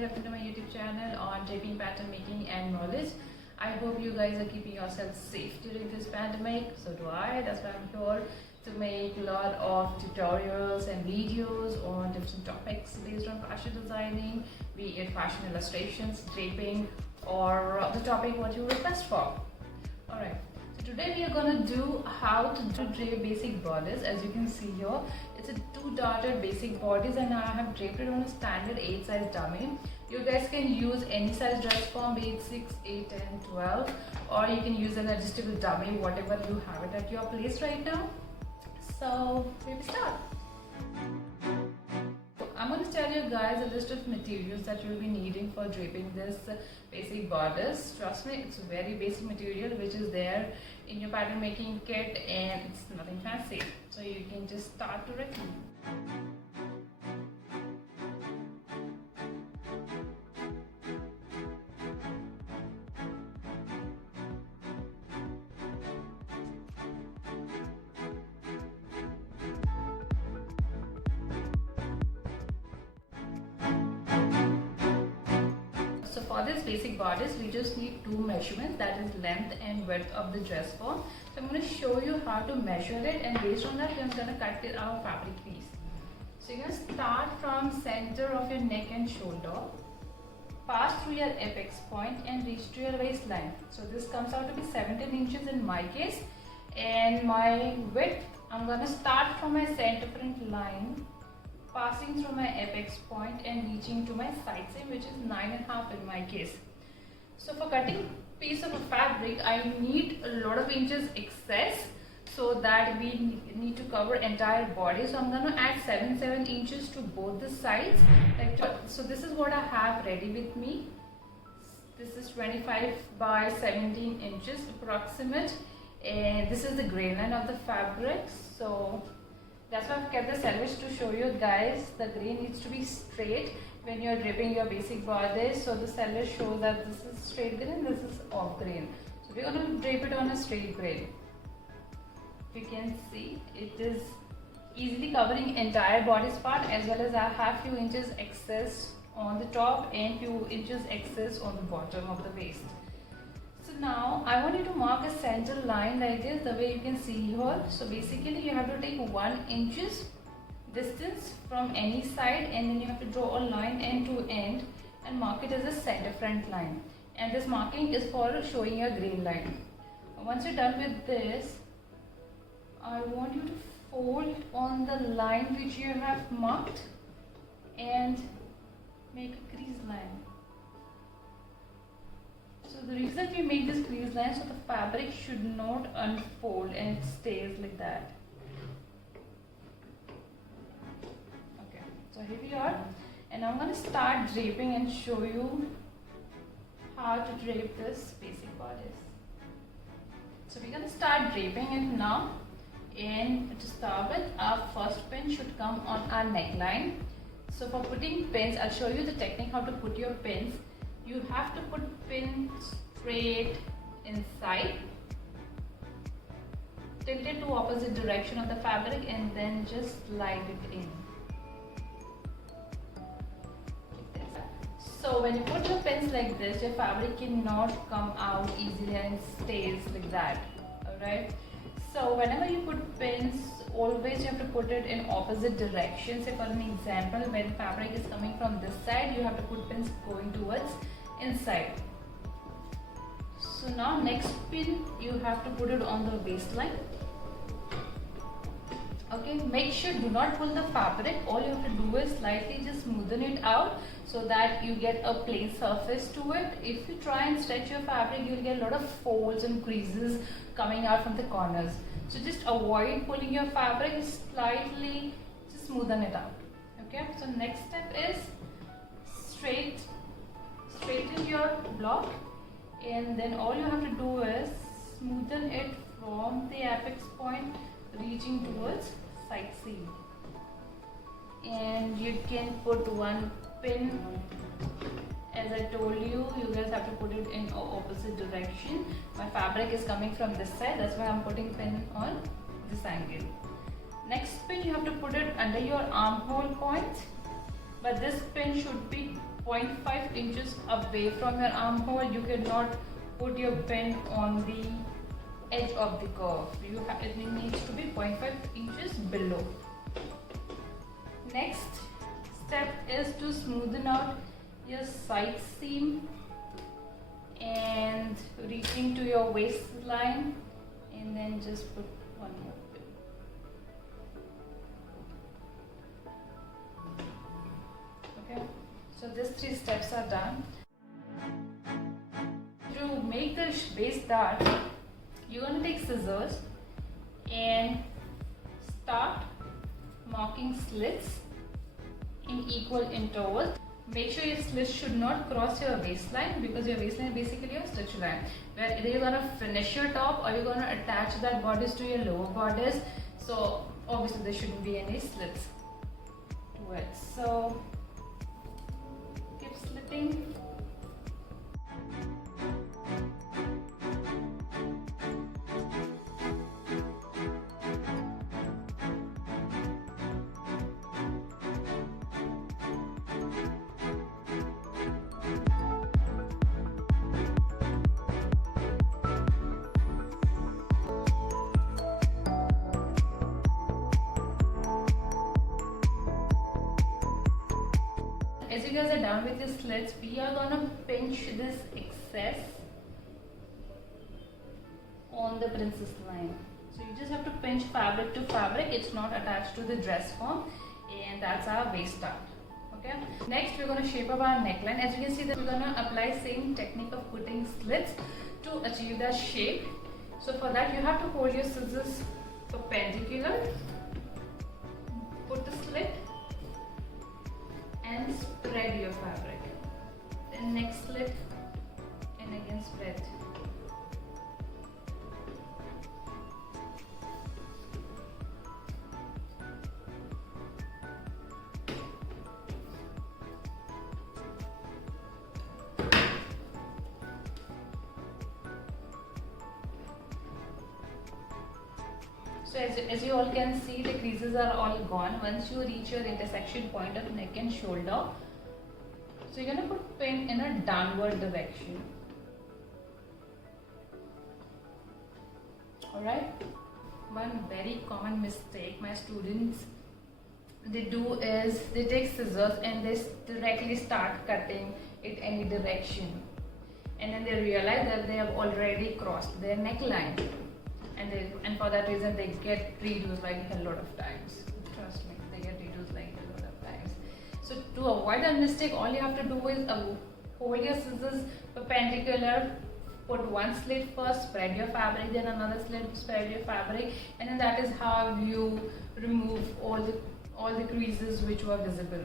welcome to my YouTube channel on draping, pattern making and knowledge. I hope you guys are keeping yourselves safe during this pandemic. So do I. That's why I'm here to make a lot of tutorials and videos on different topics based on fashion designing, be it fashion illustrations, draping, or the topic what you request for. Alright. Today we are going to do how to drape basic bodice. As you can see here, it's a 2-dotted basic bodice and I have draped it on a standard 8 size dummy. You guys can use any size dress form, be it 6, 8, 10, 12, or you can use an adjustable dummy, whatever you have it at your place right now. So here we start. I'm going to tell you guys a list of materials that you'll be needing for draping this basic bodice. Trust me, it's a very basic material which is there in your pattern making kit and it's nothing fancy. So you can just start directly. So for this basic bodice, we just need two measurements, that is length and width of the dress form. So I'm going to show you how to measure it, and based on that, I'm going to cut our fabric piece. So you're going to start from center of your neck and shoulder, pass through your apex point and reach to your waistline. So this comes out to be 17 inches in my case, and my width, I'm going to start from my center front line, passing through my apex point and reaching to my side seam, which is 9.5 in my case. So for cutting piece of a fabric, I need a lot of inches excess so that we need to cover entire body. So I'm going to add 7 inches to both the sides. So this is what I have ready with me. This is 25 by 17 inches approximate, and this is the grain line of the fabric. So that's why I've kept the selvage to show you guys. The grain needs to be straight when you're draping your basic bodice. So the selvage shows that this is straight grain, this is off grain. So we're going to drape it on a straight grain. You can see it is easily covering entire bodice part, as well as I have few inches excess on the top and few inches excess on the bottom of the waist. So now I want you to mark a center line like this, the way you can see here. So basically you have to take 1 inches distance from any side, and then you have to draw a line end to end and mark it as a center front line. And this marking is for showing your grain line. Once you're done with this, I want you to fold on the line which you have marked and make a crease line. So the reason we make this crease line, so the fabric should not unfold and it stays like that. Okay, so here we are, and I'm going to start draping and show you how to drape this basic bodice. So we're going to start draping it now, and to start with, our first pin should come on our neckline. So for putting pins, I'll show you the technique how to put your pins. You have to put pin straight inside, tilt it to opposite direction of the fabric, and then just slide it in. So when you put your pins like this, your fabric cannot come out easily and it stays like that. Alright. So whenever you put pins, always you have to put it in opposite directions. Say for an example, when fabric is coming from this side, you have to put pins going towards inside. So now next pin, you have to put it on the waistline. Okay, make sure do not pull the fabric. All you have to do is slightly just smoothen it out so that you get a plain surface to it. If you try and stretch your fabric, you will get a lot of folds and creases coming out from the corners. So just avoid pulling your fabric, slightly just smoothen it out. Okay, so next step is straighten your block, and then all you have to do is smoothen it from the apex point reaching towards side seam, and you can put one pin. As I told you, you guys have to put it in opposite direction. My fabric is coming from this side, that's why I'm putting pin on this angle. Next pin, you have to put it under your armhole point, but this pin should be 0.5 inches away from your armhole. You cannot put your pin on the edge of the curve. It needs to be 0.5 inches below. Next step is to smoothen out your side seam and reaching to your waistline, and then just put one more pin. Okay, so these 3 steps are done. To make the waist dart, you're going to take scissors and start marking slits in equal intervals. Make sure your slits should not cross your waistline, because your waistline is basically your stitch line, where either you're going to finish your top or you're going to attach that bodice to your lower bodice. So obviously there shouldn't be any slits to it. So keep slitting. As you guys are done with your slits, we are gonna pinch this excess on the princess line. So you just have to pinch fabric to fabric. It's not attached to the dress form, and that's our waist dart. Okay. Next, we're gonna shape up our neckline. As you can see, that we're gonna apply same technique of putting slits to achieve that shape. So for that, you have to hold your scissors perpendicular, put the slit, and spread your fabric. Then next slit, and again spread. So as you all can see, the creases are all gone once you reach your intersection point of neck and shoulder. So you're going to put pin in a downward direction. Alright. One very common mistake my students they do is they take scissors and they directly start cutting it any direction, and then they realize that they have already crossed their neckline. And for that reason they get reduced like a lot of times. Trust me, they get reduced like a lot of times. So to avoid that mistake, all you have to do is hold your scissors perpendicular, put one slit first, spread your fabric, then another slit, spread your fabric, and then that is how you remove all the creases which were visible.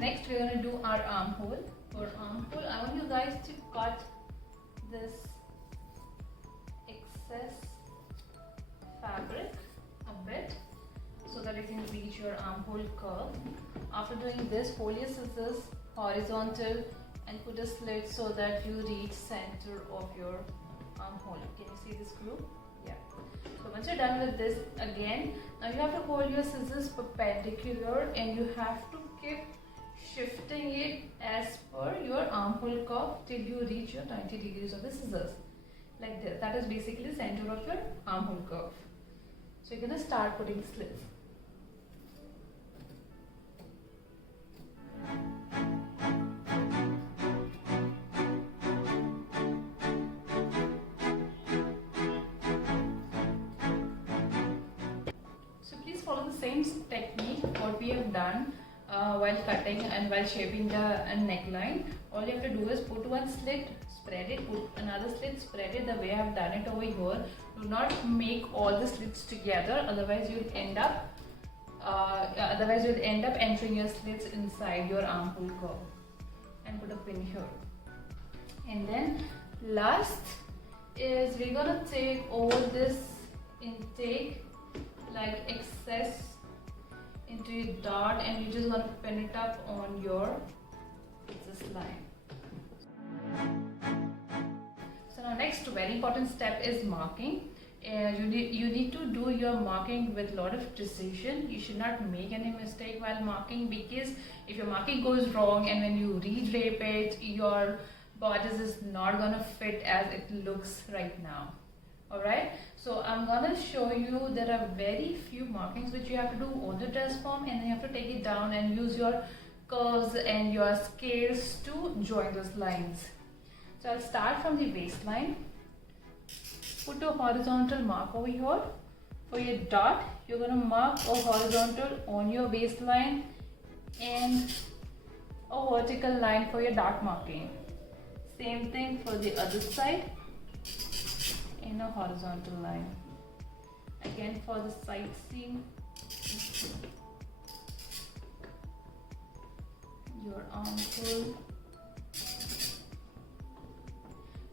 Next, we're going to do our armhole. For armhole, I want you guys to cut this excess fabric a bit so that you can reach your armhole curve. After doing this, hold your scissors horizontal and put a slit so that you reach center of your armhole. Can you see this groove? Yeah. So once you're done with this, again, now you have to hold your scissors perpendicular and you have to keep shifting it as per your armhole curve till you reach your 90 degrees of the scissors. Like this. That is basically the center of your armhole curve. So you're going to start putting slits. So please follow the same technique what we have done while cutting and while shaping the neckline. All you have to do is put one slit, spread it, put another slit, spread it the way I have done it over here. Do not make all the slits together, otherwise you'll end up entering your slits inside your armhole curve. And put a pin here. And then last is we're gonna take all this intake like excess into your dart and you're just gonna pin it up on your this line. So now next very important step is marking. And you need to do your marking with a lot of precision. You should not make any mistake while marking, because if your marking goes wrong and when you re-drape it, your bodice is not gonna fit as it looks right now. Alright, so I'm gonna show you there are very few markings which you have to do on the dress form, and then you have to take it down and use your curves and your scales to join those lines. So I'll start from the waistline. Put a horizontal mark over here. For your dot, you're going to mark a horizontal on your waistline and a vertical line for your dot marking. Same thing for the other side, in a horizontal line. Again for the side seam, your armhole.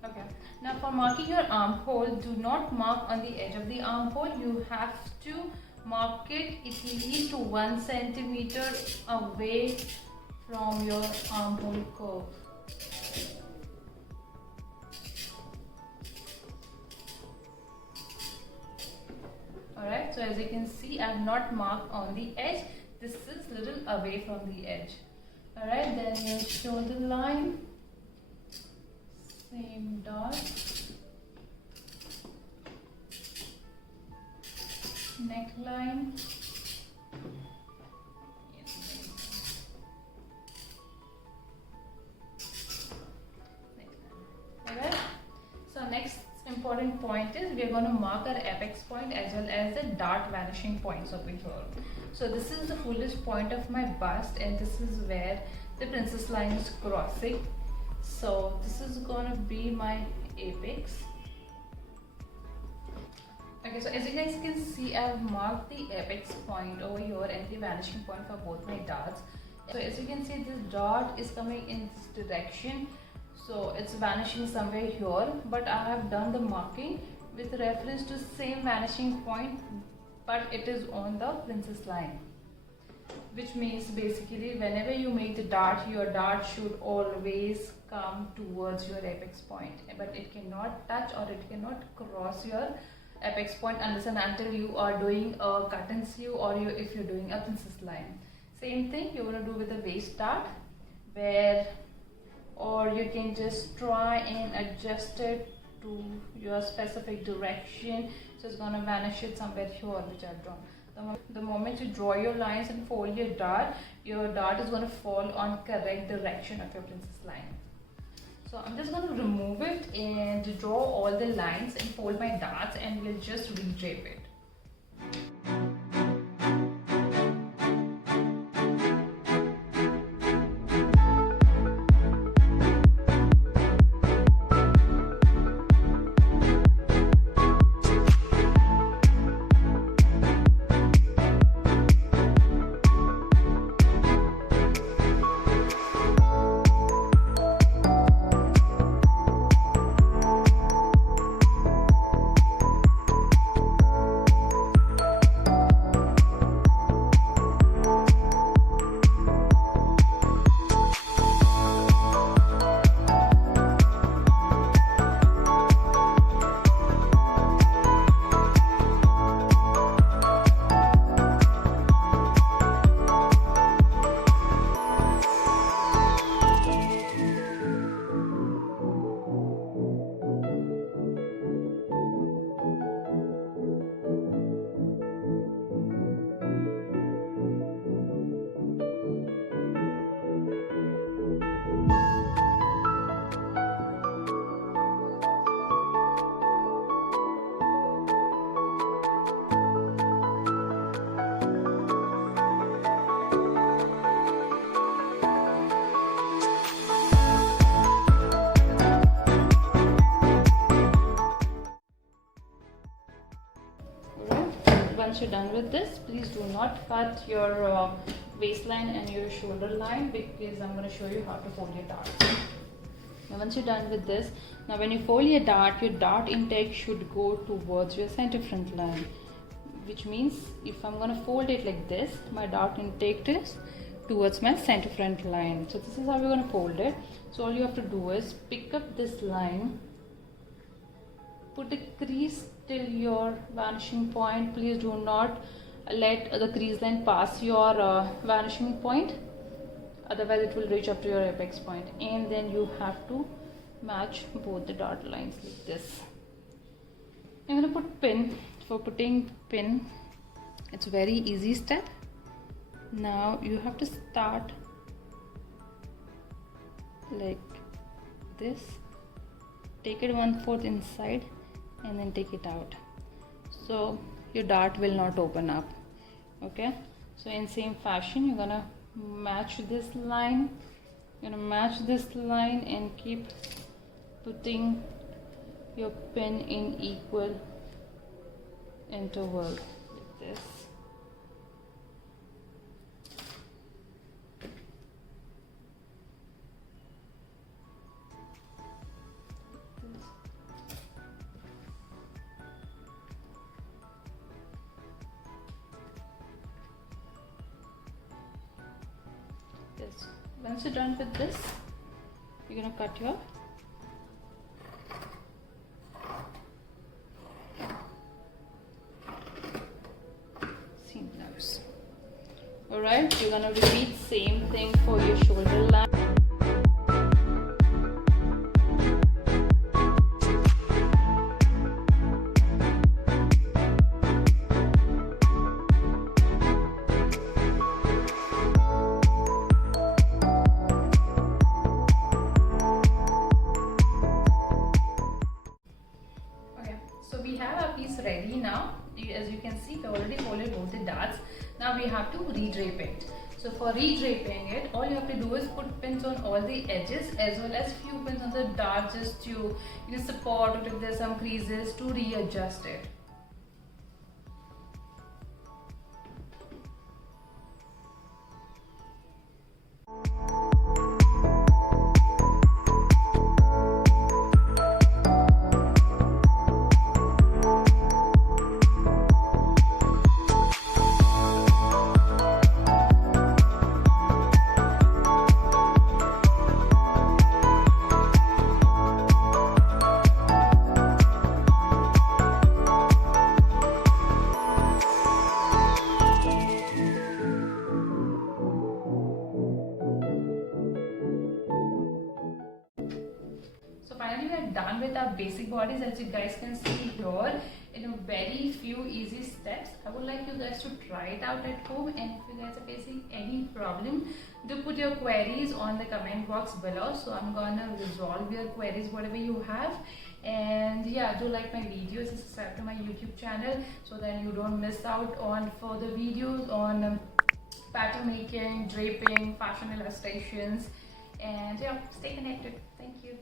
Okay, now for marking your armhole, do not mark on the edge of the armhole. You have to mark it at least 1 centimeter away from your armhole curve. Alright, so as you can see, I have not marked on the edge. This is little away from the edge. Alright, then your shoulder line. Same dot, neckline, alright. So next important point is we are going to mark our apex point as well as the dart vanishing points over here. So this is the fullest point of my bust, and this is where the princess line is crossing. So this is gonna be my apex. Okay, so as you guys can see, I've marked the apex point over here and the vanishing point for both my darts. So as you can see, this dot is coming in this direction, so it's vanishing somewhere here, but I have done the marking with reference to same vanishing point, but it is on the princess line. Which means basically whenever you make the dart, your dart should always come towards your apex point, but it cannot touch or it cannot cross your apex point unless and until you are doing a cut and sew, or if you're doing a princess line. Same thing you're going to do with the waist dart, where or you can just try and adjust it to your specific direction. So it's going to vanish it somewhere here, which I've drawn. The moment you draw your lines and fold your dart is going to fall on correct direction of your princess line. So I'm just going to remove it and draw all the lines and fold my darts, and we'll just re-drape it. Once you're done with this, please do not cut your waistline and your shoulder line, because I'm going to show you how to fold your dart. Now once you're done with this, now when you fold your dart intake should go towards your center front line, which means if I'm going to fold it like this, my dart intake is towards my center front line. So this is how we're going to fold it. So all you have to do is pick up this line, put a crease till your vanishing point. Please do not let the crease line pass your vanishing point, otherwise it will reach up to your apex point. And then you have to match both the dot lines like this. I'm going to put pin. For putting pin, it's very easy step. Now you have to start like this, take it 1/4 inside and then take it out, so your dart will not open up. Okay, so in same fashion you're gonna match this line, and keep putting your pin in equal interval like this. Once you're done with this, you're gonna cut your seam allowance. Alright, you're gonna repeat same thing for your shoulder line. So we have our piece ready now. As you can see, we already folded both the darts. Now we have to redrape it. So for redraping it, all you have to do is put pins on all the edges as well as few pins on the dart, just to support, or if there's some creases, to readjust it. Finally, we are done with our basic bodies. As you guys can see here, in a very few easy steps. I would like you guys to try it out at home, and if you guys are facing any problem, do put your queries on the comment box below, so I'm gonna resolve your queries, whatever you have. And yeah, do like my videos and subscribe to my YouTube channel so that you don't miss out on further videos on pattern making, draping, fashion illustrations. And yeah, stay connected. Thank you.